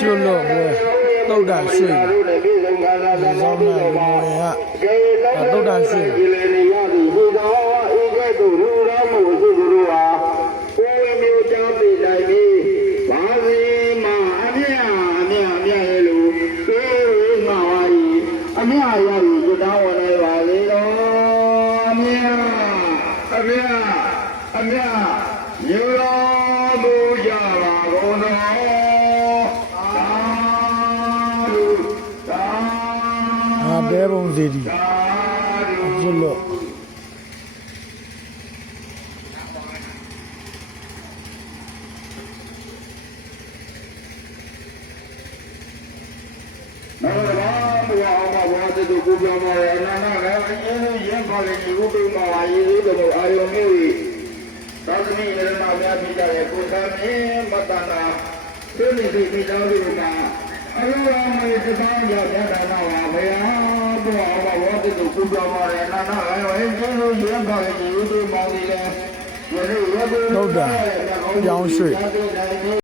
ကျွတ်လို့တုတ်တာရွှေ့ဇောင်းနာလူတွေကတုတ်တာရွှေ့ဘဲပုံစီဒီကျွတ်လို့နောက်တော့ဘာဘာတူကိုပြောမှာရနာနာလည်းအင်းရင်းပါလေဒီဥပ္ပမာရေးလို့တော့အာယုံမျိုးသာသမီရဏများပြကြတဲ့ကိုယ်ကမင်းမတနာသိနေသိမိသားစုမှာအလိုအမေသဘောရပြတာတော့ဘယ်ဟာဘောတူကိုပြောမှာရနာနာလည်းအင်းရင်းပါလေဒီဥပ္ပမာရေးလည်းတုတ်တာပြောင်းရွှေ့